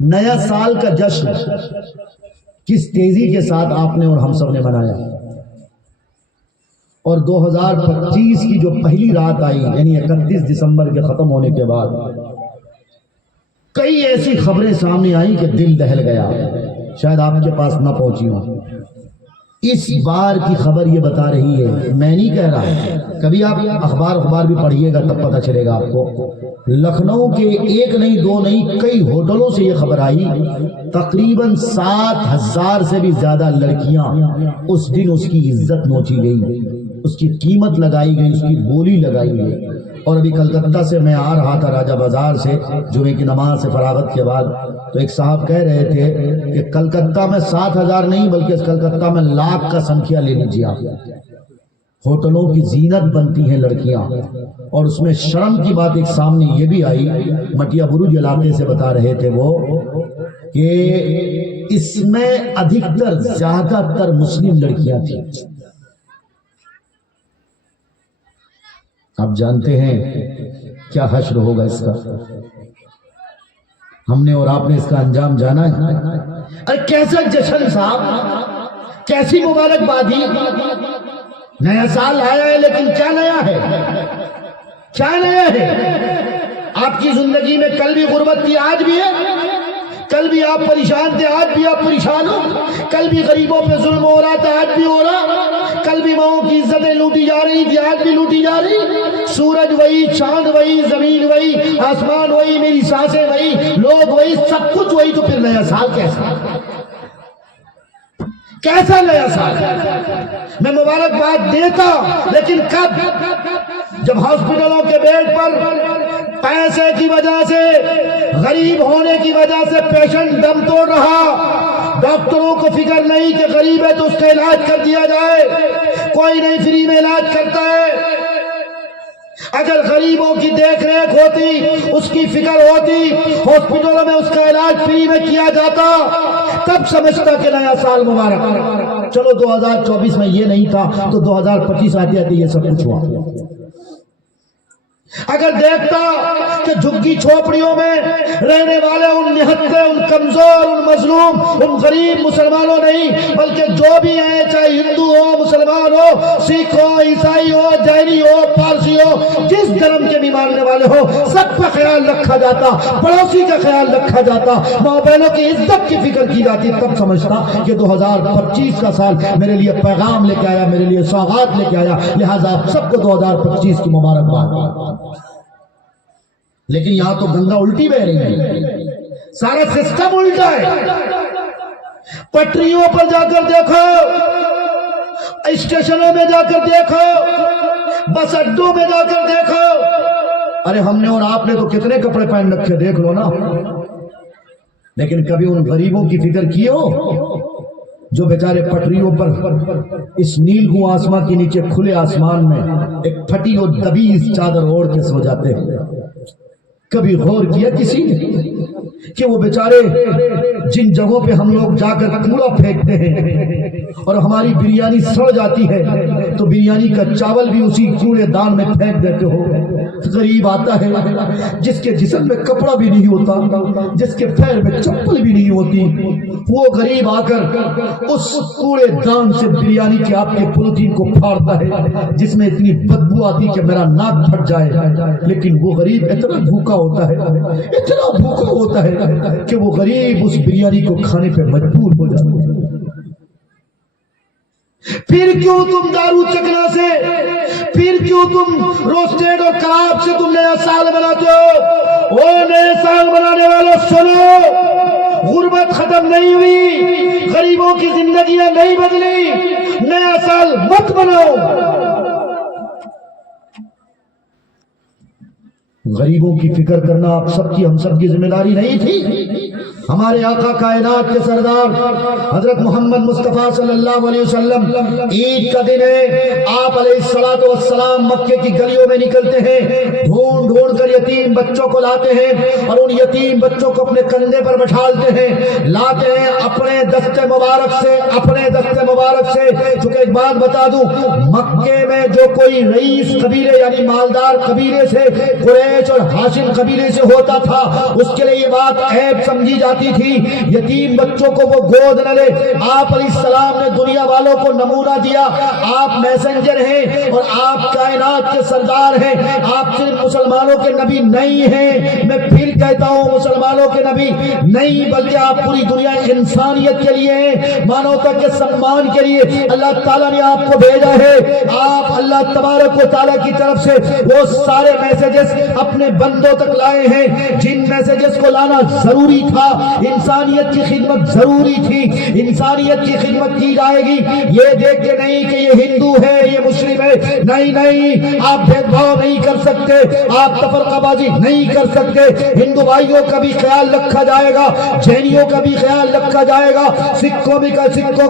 نیا سال کا جشن کس تیزی کے ساتھ آپ نے اور ہم سب نے منایا، اور 2025 کی جو پہلی رات آئی یعنی 31 دسمبر کے ختم ہونے کے بعد کئی ایسی خبریں سامنے آئیں کہ دل دہل گیا، شاید آپ کے پاس نہ پہنچی ہوں۔ اس بار کی خبر یہ بتا رہی ہے، میں نہیں کہہ رہا، کبھی آپ اخبار بھی پڑھیے گا تب پتہ چلے گا آپ کو، لکھنؤ کے ایک نہیں دو نہیں کئی ہوٹلوں سے یہ خبر آئی، تقریباً 7,000 سے بھی زیادہ لڑکیاں اس دن اس کی عزت نوچی گئی، اس کی قیمت لگائی گئی، اس کی بولی لگائی گئی۔ اور ابھی کلکتہ سے میں آ رہا تھا راجہ بازار سے جمعے کی نماز سے فراغت کے بعد، تو ایک صاحب کہہ رہے تھے کہ کلکتہ میں 7,000 نہیں بلکہ کلکتہ میں لاکھ کا سنکھیا لے لیجیے آپ، ہوٹلوں کی زینت بنتی ہیں لڑکیاں۔ اور اس میں شرم کی بات ایک سامنے یہ بھی آئی، مٹیا برج علاقے سے بتا رہے تھے وہ کہ اس میں ادھکتر زیادہ تر مسلم لڑکیاں تھیں۔ آپ جانتے ہیں کیا حشر ہوگا اس کا، ہم نے اور آپ نے اس کا انجام جانا ہے۔ ارے کیسا جشن صاحب، کیسی مبارکبادی، نیا سال آیا ہے لیکن کیا نیا ہے، کیا نیا ہے؟ آپ کی زندگی میں کل بھی غربت تھی آج بھی ہے، کل بھی آپ پریشان تھے آج بھی آپ پریشان ہو، کل بھی غریبوں پہ ظلم ہو رہا تھا آج بھی ہو رہا، کل بھی ماؤں کی عزتیں لوٹی جا رہی تھی آج بھی لوٹی جا رہی، سورج وہی، چاند وہی، زمین وہی، آسمان وہی، میری سانسیں وہی، لوگ وہی، سب کچھ وہی، تو پھر نیا سال کیسا، کیسا نیا سال؟ میں مبارکباد دیتا لیکن کب؟ جب ہاسپٹلوں کے بیڈ پر پیسے کی وجہ سے، غریب ہونے کی وجہ سے پیشنٹ دم توڑ رہا، ڈاکٹروں کو فکر نہیں کہ غریب ہے تو اس کا علاج کر دیا جائے، کوئی نہیں فری میں علاج کرتا ہے۔ اگر غریبوں کی دیکھ ریکھ ہوتی، اس کی فکر ہوتی، ہاسپٹلوں میں اس کا علاج فری میں کیا جاتا، تب سمجھتا کہ نیا سال مبارک۔ چلو 2024 میں یہ نہیں تھا تو 2025 آتے آتے یہ سب کچھ ہوا۔ اگر دیکھتا کہ جھگی جھوپڑیوں میں رہنے والے ان نہتے، ان کمزور، ان مظلوم، ان غریب مسلمانوں نہیں بلکہ جو بھی ہیں، چاہے ہندو ہو، مسلمان ہو، سکھ ہو، عیسائی ہو، جینی ہو، پارسی ہو، جس دھرم کے بھی ماننے والے ہو، سب کا خیال رکھا جاتا، پڑوسی کا خیال رکھا جاتا، ماں بہنوں کی عزت کی فکر کی جاتی، تب سمجھتا کہ 2025 کا سال میرے لیے پیغام لے کے آیا، میرے لیے سوغات لے کے آیا، لہٰذا آپ سب کو 2025 کی مبارکباد۔ لیکن یہاں تو گنگا الٹی بہ رہی ہے، سارا سسٹم الٹا ہے۔ پٹریوں پر جا کر دیکھو، اسٹیشنوں میں جا کر دیکھو، بس اڈوں میں جا کر دیکھو، ارے ہم نے اور آپ نے تو کتنے کپڑے پہن رکھے دیکھ لو نا۔ لیکن کبھی ان غریبوں کی فکر کی ہو جو بیچارے پٹریوں پر اس نیل آسمان کے نیچے کھلے آسمان میں ایک پھٹی اور دبی چادر اوڑھ کے سو جاتے ہیں؟ کبھی غور کیا کسی نے کہ وہ بیچارے جن جگہوں پہ ہم لوگ جا کر کوڑا پھینکتے ہیں اور ہماری بریانی سڑ جاتی ہے تو بریانی کا چاول بھی اسی کوڑے دان میں پھینک دیتے ہو؟ غریب آتا ہے جس کے جسم میں کپڑا بھی نہیں ہوتا، جس کے پیر میں چپل بھی نہیں ہوتی، وہ غریب آ کر اس کوڑے دان سے بریانی کے آپ کے پروٹین کو پھاڑتا ہے جس میں اتنی بدبو آتی کہ میرا ناک پھٹ جائے۔ لیکن وہ غریب اتنا بھوکا ہوتا ہے، اتنا بھوکا ہوتا ہے کہ وہ غریب اس بریانی کو کھانے پہ مجبور ہو جاتا ہے۔ پھر کیوں تم دارو چکنا سے، پھر کیوں تم روسٹیڈ اور کباب سے تم نیا سال مناتے ہو؟ وہ نئے سال منانے والوں سنو، غربت ختم نہیں ہوئی، غریبوں کی زندگیاں نہیں بدلی، نیا سال مت مناؤ۔ غریبوں کی فکر کرنا آپ سب کی، ہم سب کی ذمہ داری نہیں تھی؟ ہمارے آقا کائنات کے سردار حضرت محمد مصطفیٰ صلی اللہ علیہ وسلم، عید کا دن ہے، آپ علیہ الصلوۃ والسلام مکے کی گلیوں میں نکلتے ہیں، ڈھونڈ ڈھونڈ کر یتیم بچوں کو لاتے ہیں اور ان یتیم بچوں کو اپنے کندھے پر بٹھالتے ہیں، لاتے ہیں اپنے دست مبارک سے، اپنے دست مبارک سے۔ چونکہ ایک بات بتا دوں، مکے میں جو کوئی رئیس قبیلے یعنی مالدار قبیلے سے، قریش اور ہاشم قبیلے سے ہوتا تھا، اس کے لیے یہ بات عیب سمجھی جاتی جاتی تھی یتیم بچوں کو وہ گود نہ لے. آپ علیہ السلام نے دنیا والوں کو نمونہ دیا. آپ میسنجر ہیں اور آپ کائنات کے سردار ہیں. آپ صرف مسلمانوں کے نبی نہیں ہیں, میں پھر کہتا ہوں مسلمانوں کے نبی نہیں, بلکہ آپ پوری دنیا انسانیت کے لیے ہیں, مانوتا کے سمان کے لیے اللہ تعالیٰ نے آپ کو بھیجا ہے. آپ اللہ تبارک و تعالیٰ کی طرف سے وہ سارے میسیجز اپنے بندوں تک لائے ہیں جن میسیجز کو لانا ضروری تھا. انسانیت کی خدمت ضروری تھی, انسانیت کی خدمت کی جائے گی یہ دیکھ کے نہیں کہ یہ ہندو ہے یہ مسلم ہے, نہیں نہیں, آپ بھید بھاؤ نہیں کر سکتے, آپ تفرقہ بازی نہیں کر سکتے. ہندو بھائیوں کا بھی خیال رکھا جائے گا, جینیوں کا بھی خیال رکھا جائے گا, سکھوں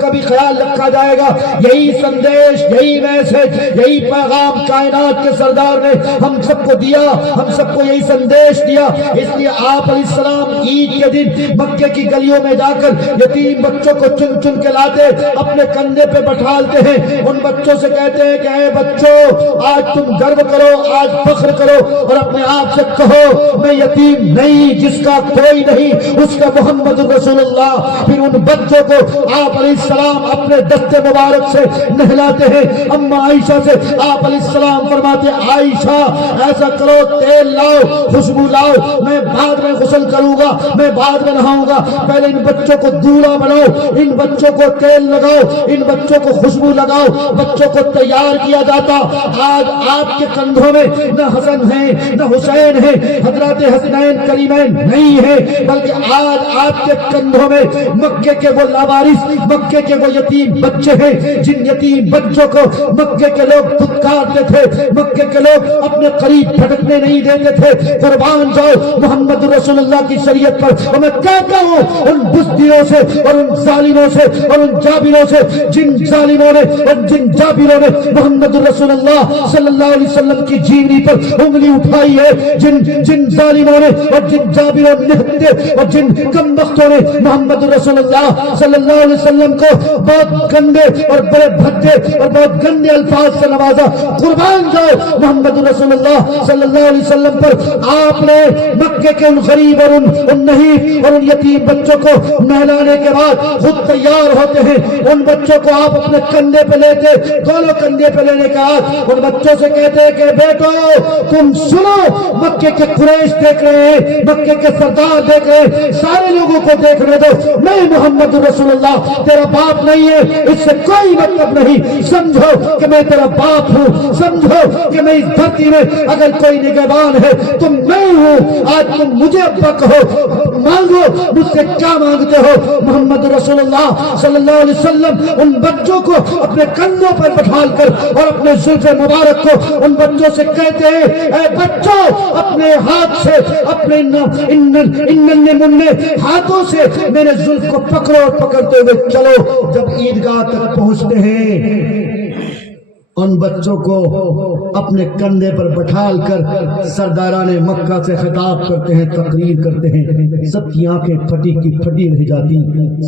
کا بھی خیال رکھا جائے گا. یہی سندیش, یہی میسج, یہی پیغام کائنات کے سردار نے ہم سب کو دیا, ہم سب کو یہی سندیش دیا. اس لیے آپ علیہ السلام عید کے دن مکے کی گلیوں میں جا کر یتیم بچوں کو چن چن کے لاتے, اپنے کندھے پہ بٹھالتے ہیں, ان بچوں سے کہتے ہیں کہ اے بچوں آج تم گرو کرو, آج فخر کرو اور اپنے آپ سے کہو میں یتیم نہیں, جس کا کوئی نہیں اس کا محمد رسول اللہ. پھر ان بچوں کو آپ علیہ السلام اپنے دستے مبارک سے نہلاتے ہیں. اما عائشہ سے آپ علیہ السلام فرماتے عائشہ ایسا کرو تیل لاؤ, خوشبو لاؤ, میں بعد میں غسل کروں گا, میں بعد میں نہاؤں گا, پہلے ان بچوں کو دولہا بناؤ, ان بچوں کو تیل لگاؤ, ان بچوں کو خوشبو لگاؤ. بچوں کو تیار کیا جاتا. آج آپ کے کندھوں میں نہ حسن ہے نہ حسین ہے, حضرات حسنین کریمین نہیں ہے, بلکہ آج آپ کے کندھوں میں مکے کے وہ لاوارث, مکے کے وہ یتیم بچے ہیں جن یتیم بچوں کو مکے کے لوگ دھتکارتے تھے, مکے کے لوگ اپنے قریب پھٹکنے نہیں دیتے تھے. قربان جاؤ محمد رسول اللہ کی شریعت پر. اور میں کہتا ہوں ان بزدلوں سے اور ان ظالموں سے اور ان جابروں سے, جن ظالموں نے اور جن جابروں نے محمد رسول اللہ صلی اللہ علیہ وسلم کی جیوری پر انگلی اٹھائی ہے, جن ظالموں نے اور جن جابروں نے اور جن کم بختوں نے محمد رسول اللہ صلی اللہ علیہ وسلم کو بہت گندے اور بڑے بھدے اور بہت گندے الفاظ سے نوازا. قربان جاؤ محمد رسول اللہ صلی اللہ علیہ وسلم پر. آپ نے مکے کے ان غریب اور ان نہیں اور ان یتیم بچوں کو نہلانے کے بعد خود تیار ہوتے ہیں. ان بچوں کو آپ اپنے کندھے پہ لیتے, دونوں کندھے پہ لینے کے بعد ان بچوں سے کہتے کہ بیٹو تم سنو, مکے کے قریش دیکھ رہے ہیں, مکے کے سردار دیکھ رہے ہیں, سارے لوگوں کو دیکھنے دو, میں محمد رسول اللہ تیرا باپ نہیں ہے, اس سے کوئی مطلب نہیں. سمجھو کہ میں تیرا باپ ہوں, سمجھو کہ میں اس دھرتی میں اگر کوئی نگہبان ہے تو میں ہوں. آج تم مجھے ابا کہو, مانگو, مجھ سے کیا مانگتے ہو. محمد رسول اللہ صلی اللہ علیہ وسلم ان بچوں کو اپنے کندھوں پر بٹھال کر اور اپنے زلف مبارک کو ان بچوں سے کہتے ہیں اے بچوں اپنے ہاتھ سے, اپنے ننھے منھے ہاتھوں سے میرے زلف کو پکڑو اور پکڑتے ہوئے چلو. جب عیدگاہ تک پہنچتے ہیں ان بچوں کو اپنے کندھے پر بٹھال کر سرداران مکہ سے خطاب کرتے ہیں, تقریر کرتے ہیں. سب کی آنکھیں پھٹی کی پھٹی رہ جاتی,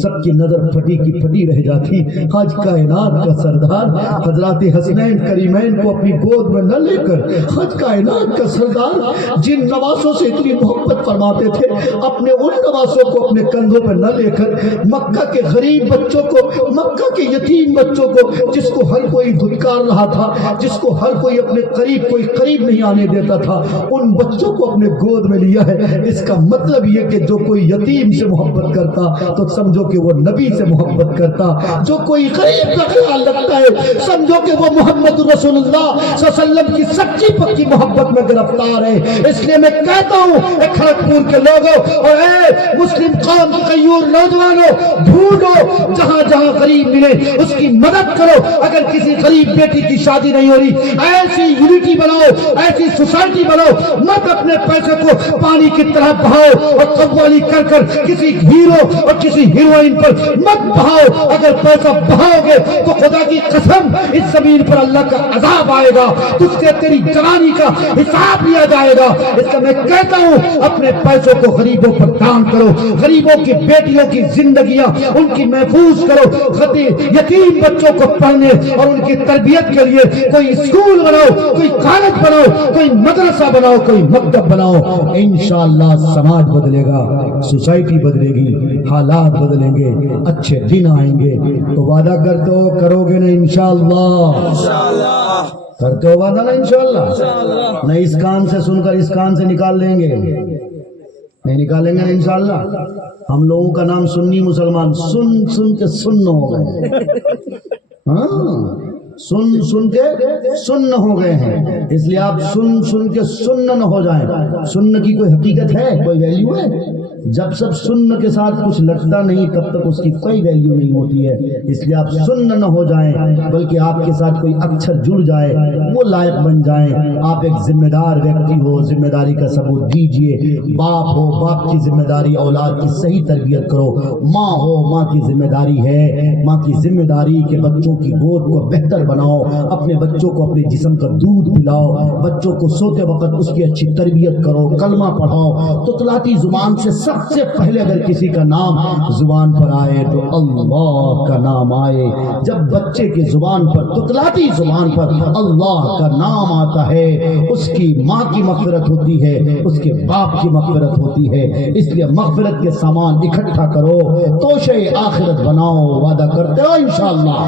سب کی نظر پھٹی کی پھٹی رہ جاتی. آج کائنات کا سردار حضرات حسنین کریمین کو اپنی گود میں نہ لے کر, آج کائنات کا سردار جن نواسوں سے اتنی محبت فرماتے تھے, اپنے ان نواسوں کو اپنے کندھوں پر نہ لے کر مکہ کے غریب بچوں کو, مکہ کے یتیم بچوں کو, جس کو ہر کوئی دھتکار رہا تھا, جس کو ہر کوئی اپنے کوئی قریب نہیں آنے دیتا تھا, ان بچوں کو اپنے گود میں لیا ہے. اس کا مطلب یہ کہ جو کوئی یتیم سے محبت کرتا تو سمجھو کہ وہ نبی سے محبت کرتا, جو کوئی غریب کا خیال رکھتا ہے سمجھو کہ وہ محمد رسول اللہ صلی اللہ علیہ وسلم کی سچی پکی محبت میں گرفتار ہے. اس لیے میں کہتا ہوں اے کھڑگپور کے لوگوں اور اے مسلم قوم کے غیور نوجوانوں, ڈھونڈو جہاں جہاں غریب ملے اس کی مدد کرو. اگر کسی غریب بیٹی کی شادی نہیں ہو رہی, ایسی یونٹی بناؤ, ایسی سوسائٹی بناؤ, مت اپنے پیسے کو پانی کی طرح بہاؤ اور قوالی کر کر کسی ہیرو اور کسی ہیروئن پر مت بہاؤ. اگر پیسہ بہاؤ گے تو خدا کی قسم اس زمین پر اللہ کا عذاب آئے گا, تجھ سے تیری جوانی کا حساب لیا جائے گا. اس کا میں کہتا ہوں اپنے پیسوں کو غریبوں پر دان کرو, غریبوں کی بیٹیوں کی زندگیاں ان کی محفوظ کرو، یتیم بچوں کو پڑھنے اور ان کی تربیت کے لیے کوئی اسکول بناؤ، کوئی کالج بناؤ، کوئی مدرسہ بناؤ، کوئی مکتب بناؤ۔ انشاءاللہ سماج بدلے گا، سوسائٹی بدلے گی، حالات بدلیں گے، اچھے دن آئیں گے۔ تو وعدہ کرتے ہو، کرو گے نا انشاءاللہ؟ کرتے ہو وعدہ نا انشاءاللہ؟ نہیں اس کان سے سن کر اس کان سے نکال لیں گے، نہیں نکالیں گے نا انشاءاللہ؟ ہم لوگوں کا نام سنی مسلمان سن سن کے سن ہو گئے، ہاں سن سن کے سن ہو گئے ہیں۔ اس لیے آپ سن سن کے سن نہ ہو جائیں۔ سن کی کوئی حقیقت ہے، کوئی ویلیو ہے؟ جب سب سن کے ساتھ کچھ لگتا نہیں تب تک اس کی کوئی ویلیو نہیں ہوتی ہے۔ اس لیے آپ سن نہ ہو جائیں، بلکہ آپ کے ساتھ کوئی اکثر جڑ جائے، وہ لائق بن جائیں۔ آپ ایک ذمہ دار ویکتی ہو، ذمہ داری کا ثبوت دیجئے۔ باپ ہو، باپ کی ذمہ داری اولاد کی صحیح تربیت کرو۔ ماں ہو، ماں کی ذمہ داری ہے، ماں کی ذمہ داری کہ بچوں کی گود کو بہتر بناؤ، اپنے بچوں کو اپنے جسم کا دودھ پلاؤ، بچوں کو سوتے وقت اس کی اچھی تربیت کرو، کلمہ پڑھاؤ۔ تتلاتی زبان سے سب سے پہلے اگر کسی کا نام زبان پر آئے تو اللہ کا نام آئے۔ جب بچے کی زبان پر، تتلاتی زبان پر اللہ کا نام آتا ہے، اس کی ماں کی مغفرت ہوتی ہے، اس کے باپ کی مغفرت ہوتی ہے۔ اس لیے مغفرت کے سامان اکٹھا کرو، توشے آخرت بناؤ۔ وعدہ کرتے ہو انشاءاللہ؟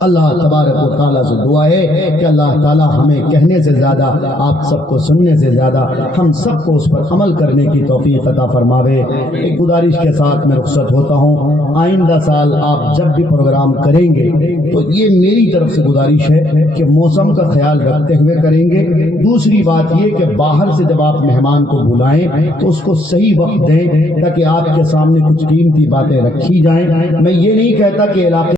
اللہ تبارک و تعالیٰ سے دعا ہے کہ اللہ تعالیٰ ہمیں کہنے سے زیادہ، آپ سب کو سننے سے زیادہ، ہم سب کو اس پر عمل کرنے کی توفیق عطا فرماوے۔ ایک گزارش کے ساتھ میں رخصت ہوتا ہوں، آئندہ سال آپ جب بھی پروگرام کریں گے تو یہ میری طرف سے گزارش ہے کہ موسم کا خیال رکھتے ہوئے کریں گے۔ دوسری بات یہ کہ باہر سے جب آپ مہمان کو بلائیں تو اس کو صحیح وقت دیں تاکہ آپ کے سامنے کچھ قیمتی باتیں رکھی جائیں۔ میں یہ نہیں کہتا کہ علاقے